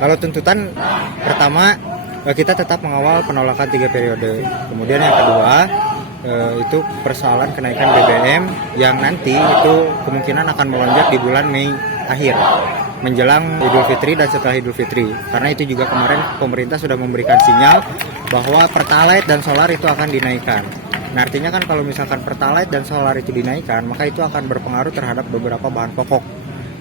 Kalau tuntutan pertama, kita tetap mengawal penolakan 3 periode. Kemudian yang kedua, itu persoalan kenaikan BBM yang nanti itu kemungkinan akan melonjak di bulan Mei akhir menjelang Idul Fitri dan setelah Idul Fitri. Karena itu juga kemarin pemerintah sudah memberikan sinyal bahwa Pertalite dan solar itu akan dinaikkan. Nah, artinya kan kalau misalkan Pertalite dan solar itu dinaikkan, maka itu akan berpengaruh terhadap beberapa bahan pokok.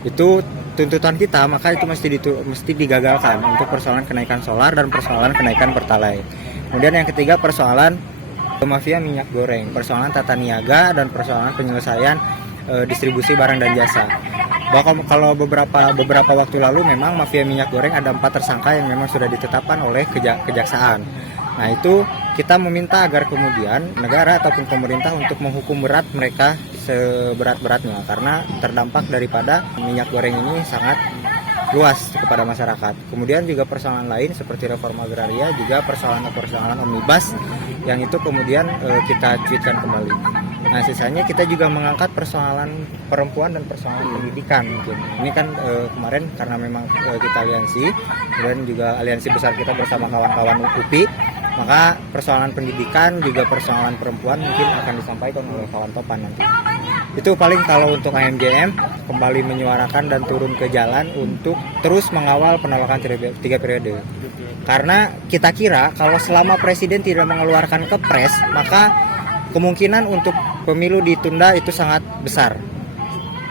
Itu tuntutan kita, maka itu mesti digagalkan untuk persoalan kenaikan solar dan persoalan kenaikan Pertalite. Kemudian yang ketiga, persoalan mafia minyak goreng, persoalan tata niaga dan persoalan penyelesaian distribusi barang dan jasa. Bahkan kalau beberapa waktu lalu memang mafia minyak goreng ada 4 tersangka yang memang sudah ditetapkan oleh kejaksaan. Nah, itu kita meminta agar kemudian negara ataupun pemerintah untuk menghukum berat mereka seberat-beratnya karena terdampak daripada minyak goreng ini sangat luas kepada masyarakat. Kemudian juga persoalan lain seperti reforma agraria, juga persoalan omnibus yang itu kemudian kita cuitkan kembali. Nah, sisanya kita juga mengangkat persoalan perempuan dan persoalan pendidikan mungkin. Ini kan kemarin karena memang kita aliansi dan juga aliansi besar kita bersama kawan-kawan UPI, maka persoalan pendidikan juga persoalan perempuan mungkin akan disampaikan oleh kawan Topan nanti. Itu paling kalau untuk AMJM kembali menyuarakan dan turun ke jalan untuk terus mengawal penolakan 3 periode. Karena kita kira kalau selama presiden tidak mengeluarkan kepres, maka kemungkinan untuk pemilu ditunda itu sangat besar.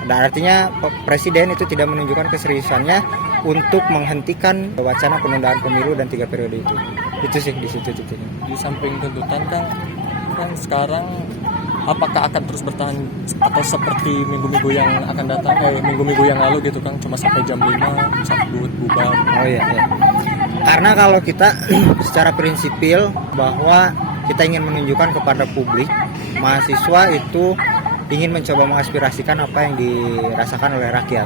Dan artinya presiden itu tidak menunjukkan keseriusannya untuk menghentikan wacana penundaan pemilu dan 3 periode itu. Itu sih di situ titiknya. Di samping tuntutan kan sekarang apakah akan terus bertahan atau seperti minggu-minggu yang akan datang, minggu-minggu yang lalu gitu kan, cuma sampai jam 5 sabut bubar. Oh iya. Karena kalau kita secara prinsipil bahwa kita ingin menunjukkan kepada publik, mahasiswa itu ingin mencoba mengaspirasikan apa yang dirasakan oleh rakyat.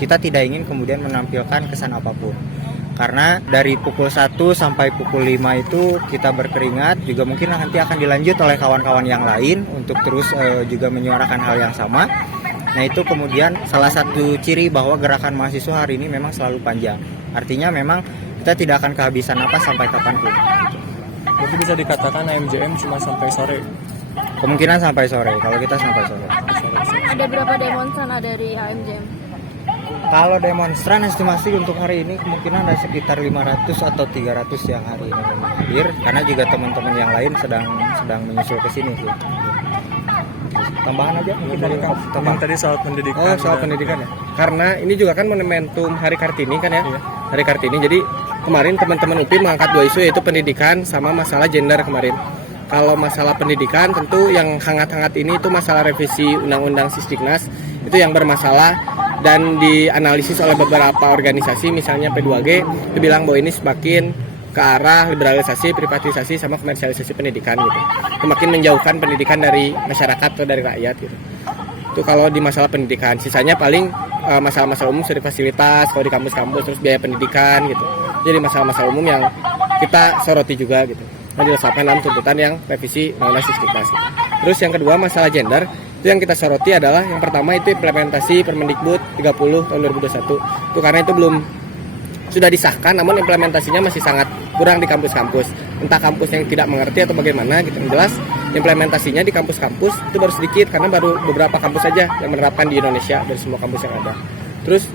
Kita tidak ingin kemudian menampilkan kesan apapun. Karena dari pukul 1 sampai pukul 5 itu kita berkeringat, juga mungkin nanti akan dilanjut oleh kawan-kawan yang lain untuk terus juga menyuarakan hal yang sama. Nah, itu kemudian salah satu ciri bahwa gerakan mahasiswa hari ini memang selalu panjang. Artinya memang kita tidak akan kehabisan napas sampai kapanpun. Berarti bisa dikatakan AMJM cuma sampai sore? Kemungkinan sampai sore, kalau kita sampai sore. Ada berapa demonstran dari AMJM? Kalau demonstran estimasi untuk hari ini kemungkinan ada sekitar 500 atau 300 yang hari ini hadir, karena juga teman-teman yang lain sedang menyusul ke sini sih. Tambahan aja mungkin dari Teman tadi soal pendidikan. Soal pendidikan ya. Karena ini juga kan momentum Hari Kartini kan ya. Iya. Hari Kartini. Jadi kemarin teman-teman UPI mengangkat 2 isu, yaitu pendidikan sama masalah gender kemarin. Kalau masalah pendidikan tentu yang hangat-hangat ini itu masalah revisi Undang-Undang Sisdiknas, itu yang bermasalah dan dianalisis oleh beberapa organisasi, misalnya P2G, itu bilang bahwa ini semakin ke arah liberalisasi, privatisasi sama komersialisasi pendidikan gitu. Semakin menjauhkan pendidikan dari masyarakat atau dari rakyat gitu. Itu kalau di masalah pendidikan. Sisanya paling masalah-masalah umum seperti fasilitas kalau di kampus-kampus, terus biaya pendidikan gitu. Jadi masalah-masalah umum yang kita soroti juga gitu. Nah, diletakkan dalam tuntutan yang revisi Undang-Undang Sisdiknas gitu. Terus yang kedua masalah gender, itu yang kita soroti adalah yang pertama itu implementasi Permendikbud 30 tahun 2021. Itu karena itu belum sudah disahkan, namun implementasinya masih sangat kurang di kampus-kampus. Entah kampus yang tidak mengerti atau bagaimana gitu. Yang jelas implementasinya di kampus-kampus itu baru sedikit, karena baru beberapa kampus saja yang menerapkan di Indonesia dari semua kampus yang ada. Terus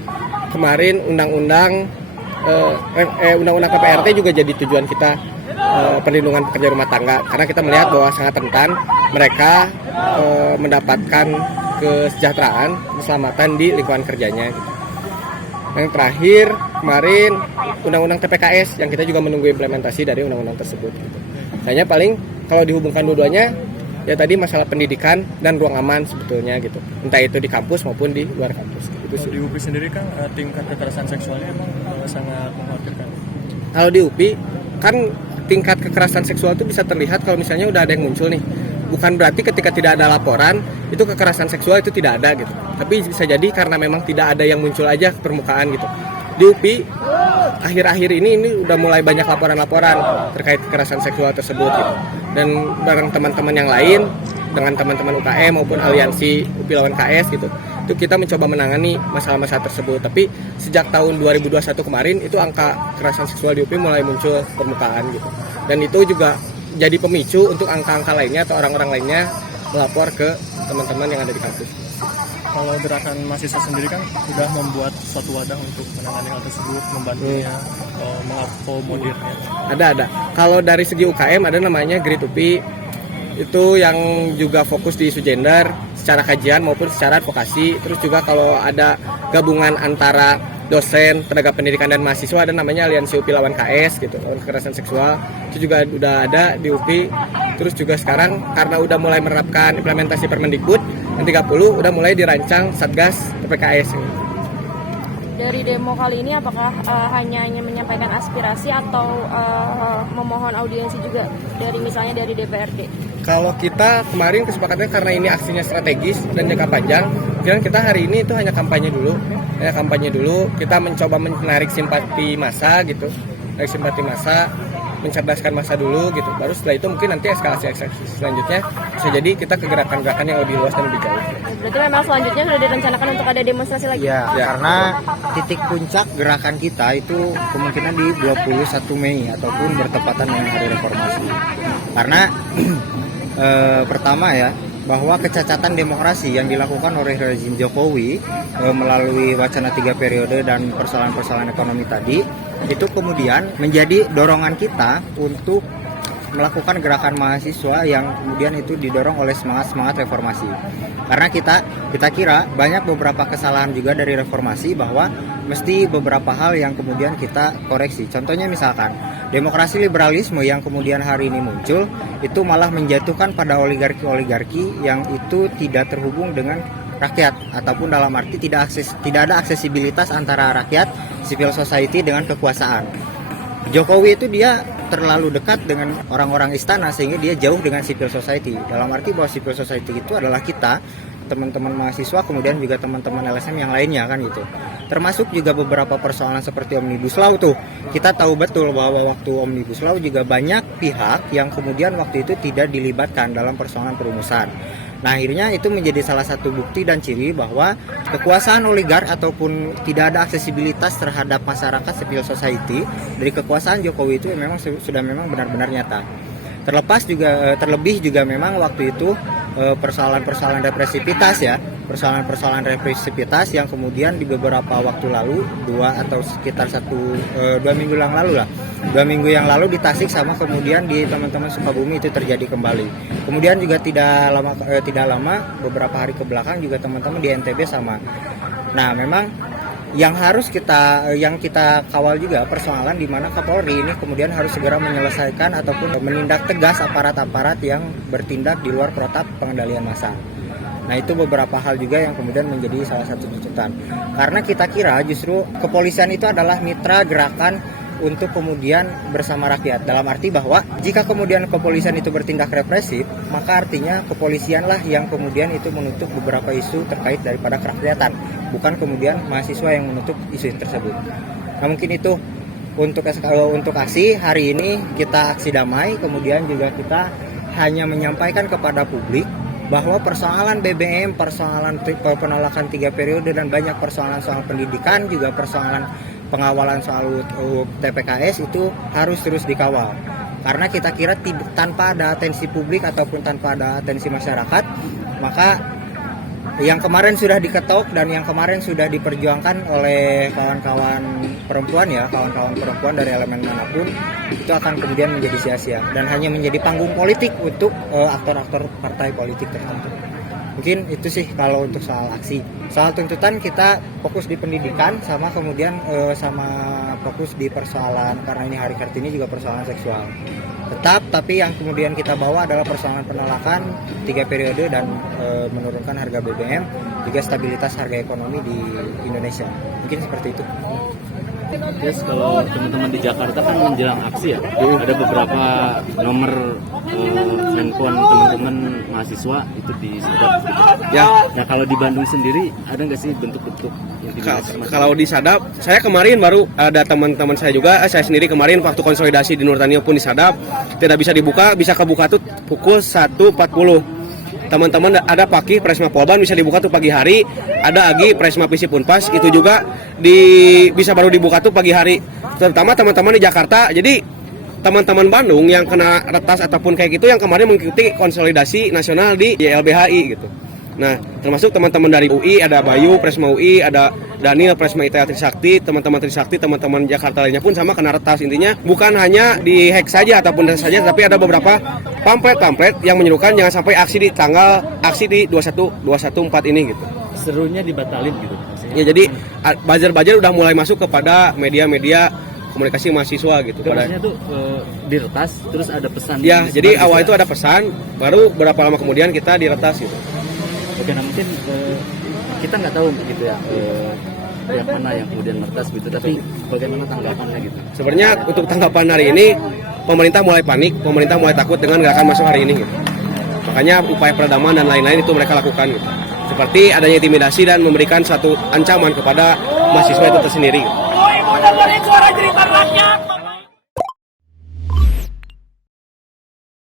kemarin undang-undang PPRT juga jadi tujuan kita, perlindungan pekerja rumah tangga, karena kita melihat bahwa sangat rentan mereka mendapatkan kesejahteraan, keselamatan di lingkungan kerjanya gitu. Yang terakhir kemarin undang-undang TPKS yang kita juga menunggu implementasi dari undang-undang tersebut gitu. Hanya paling kalau dihubungkan dua-duanya ya tadi masalah pendidikan dan ruang aman sebetulnya gitu, entah itu di kampus maupun di luar kampus gitu. Kalau di UPI sendiri kan tingkat kekerasan seksualnya emang sangat mengkhawatirkan. Kalau di UPI kan tingkat kekerasan seksual itu bisa terlihat kalau misalnya udah ada yang muncul nih. Bukan berarti ketika tidak ada laporan itu kekerasan seksual itu tidak ada gitu. Tapi bisa jadi karena memang tidak ada yang muncul aja ke permukaan gitu. Di UPI akhir-akhir ini udah mulai banyak laporan-laporan terkait kekerasan seksual tersebut gitu. Dan bareng teman-teman yang lain, dengan teman-teman UKM maupun aliansi UPI lawan KS gitu, itu kita mencoba menangani masalah-masalah tersebut. Tapi sejak tahun 2021 kemarin itu angka kekerasan seksual di UPI mulai muncul permukaan gitu. Dan itu juga jadi pemicu untuk angka-angka lainnya atau orang-orang lainnya melapor ke teman-teman yang ada di kampus. Kalau gerakan mahasiswa sendiri kan sudah membuat suatu wadah untuk menangani hal tersebut, membantunya, mengakomodirnya. Ada. Kalau dari segi UKM ada namanya Grid UPI, itu yang juga fokus di isu gender secara kajian maupun secara advokasi. Terus juga kalau ada gabungan antara dosen, tenaga pendidikan dan mahasiswa, ada namanya Aliansi UPI lawan KS gitu, lawan kekerasan seksual. Itu juga udah ada di UPI. Terus juga sekarang karena udah mulai menerapkan implementasi Permendikbud yang 30 udah mulai dirancang Satgas PPKS. Dari demo kali ini apakah hanya menyampaikan aspirasi atau memohon audiensi juga dari misalnya dari DPRD? Kalau kita kemarin kesepakatannya karena ini aksinya strategis dan jangka panjang, kita hari ini itu hanya kampanye dulu. Kita mencoba menarik simpati massa gitu, mencerdaskan massa dulu gitu. Baru setelah itu mungkin nanti eskalasi selanjutnya bisa jadi kita ke gerakan-gerakan yang lebih luas dan lebih jauh. Berarti memang selanjutnya sudah direncanakan untuk ada demonstrasi lagi? Ya, karena titik puncak gerakan kita itu kemungkinan di 21 Mei ataupun bertepatan dengan Hari Reformasi. Karena pertama ya, bahwa kecacatan demokrasi yang dilakukan oleh rezim Jokowi melalui wacana 3 periode dan persoalan-persoalan ekonomi tadi, itu kemudian menjadi dorongan kita untuk melakukan gerakan mahasiswa yang kemudian itu didorong oleh semangat reformasi. Karena kita kira banyak beberapa kesalahan juga dari reformasi, bahwa mesti beberapa hal yang kemudian kita koreksi. Contohnya misalkan demokrasi liberalisme yang kemudian hari ini muncul itu malah menjatuhkan pada oligarki-oligarki yang itu tidak terhubung dengan rakyat, ataupun dalam arti tidak ada aksesibilitas antara rakyat, civil society dengan kekuasaan. Jokowi itu dia terlalu dekat dengan orang-orang istana sehingga dia jauh dengan civil society. Dalam arti bahwa civil society itu adalah kita, teman-teman mahasiswa, kemudian juga teman-teman LSM yang lainnya kan gitu. Termasuk juga beberapa persoalan seperti Omnibus Law tuh. Kita tahu betul bahwa waktu Omnibus Law juga banyak pihak yang kemudian waktu itu tidak dilibatkan dalam persoalan perumusan. Nah, akhirnya itu menjadi salah satu bukti dan ciri bahwa kekuasaan oligark ataupun tidak ada aksesibilitas terhadap masyarakat civil society dari kekuasaan Jokowi itu memang sudah benar-benar nyata. Terlebih juga memang waktu itu persoalan-persoalan represivitas yang kemudian di beberapa waktu lalu, 2 minggu yang lalu di Tasik sama kemudian di teman-teman Sukabumi itu terjadi kembali. Kemudian juga tidak lama beberapa hari ke belakang juga teman-teman di NTB sama. Nah, memang yang kita kawal juga persoalan di mana Kapolri ini kemudian harus segera menyelesaikan ataupun menindak tegas aparat-aparat yang bertindak di luar protap pengendalian massa. Nah, itu beberapa hal juga yang kemudian menjadi salah satu tuntutan. Karena kita kira justru kepolisian itu adalah mitra gerakan untuk kemudian bersama rakyat. Dalam arti bahwa jika kemudian kepolisian itu bertindak represif, maka artinya kepolisianlah yang kemudian itu menutup beberapa isu terkait daripada kerakyatan, bukan kemudian mahasiswa yang menutup isu tersebut. Nah, mungkin itu untuk aksi hari ini kita aksi damai, kemudian juga kita hanya menyampaikan kepada publik bahwa persoalan BBM, persoalan penolakan 3 periode dan banyak persoalan soal pendidikan, juga persoalan pengawalan soal TPKS itu harus terus dikawal. Karena kita kira tanpa ada atensi publik ataupun tanpa ada atensi masyarakat, maka yang kemarin sudah diketok dan yang kemarin sudah diperjuangkan oleh kawan-kawan perempuan dari elemen manapun, itu akan kemudian menjadi sia-sia dan hanya menjadi panggung politik untuk aktor-aktor partai politik tertentu. Mungkin itu sih kalau untuk soal aksi. Soal tuntutan kita fokus di pendidikan sama kemudian sama fokus di persoalan, karena ini Hari Kartini juga persoalan seksual. Tapi yang kemudian kita bawa adalah persoalan penolakan 3 periode dan menurunkan harga BBM, juga stabilitas harga ekonomi di Indonesia. Mungkin seperti itu. Yes, kalau teman-teman di Jakarta kan menjelang aksi ya, ada beberapa nomor handphone teman-teman mahasiswa itu disedot. Gitu. Ya. Nah kalau di Bandung sendiri ada nggak sih bentuk-bentuk Kalau disadap, saya kemarin baru ada teman-teman saya juga, saya sendiri kemarin waktu konsolidasi di Nurtanio pun disadap, tidak bisa dibuka, bisa kebuka tuh pukul 1.40. Teman-teman ada Paki Presma Polban bisa dibuka tuh pagi hari, ada Agi Presma Pisi Punpas itu juga bisa baru dibuka tuh pagi hari. Terutama teman-teman di Jakarta. Jadi teman-teman Bandung yang kena retas ataupun kayak gitu yang kemarin mengikuti konsolidasi nasional di YLBHI gitu. Nah, termasuk teman-teman dari UI, ada Bayu Presma UI, ada Daniel Presma ITA Trisakti, teman-teman Trisakti, teman-teman Jakarta lainnya pun sama kena retas. Intinya bukan hanya di hack saja ataupun saja, tapi ada beberapa pamflet yang menyerukan jangan sampai aksi di 21.4 ini gitu. serunya dibatalin gitu. Maksudnya. Ya jadi buzzer udah mulai masuk kepada media-media komunikasi mahasiswa gitu. Maksudnya tuh diretas terus ada pesan. Ya, jadi awal itu ada pesan, baru berapa lama kemudian kita diretas gitu. Oke, nah mungkin kita nggak tahu gitu ya yang mana yang kemudian meretas gitu, tapi bagaimana tanggapannya gitu? Sebenarnya untuk tanggapan hari ini, pemerintah mulai panik, pemerintah mulai takut dengan gerakan masuk hari ini gitu. Makanya upaya peredaman dan lain-lain itu mereka lakukan gitu. Seperti adanya intimidasi dan memberikan satu ancaman kepada mahasiswa itu tersendiri. Gitu.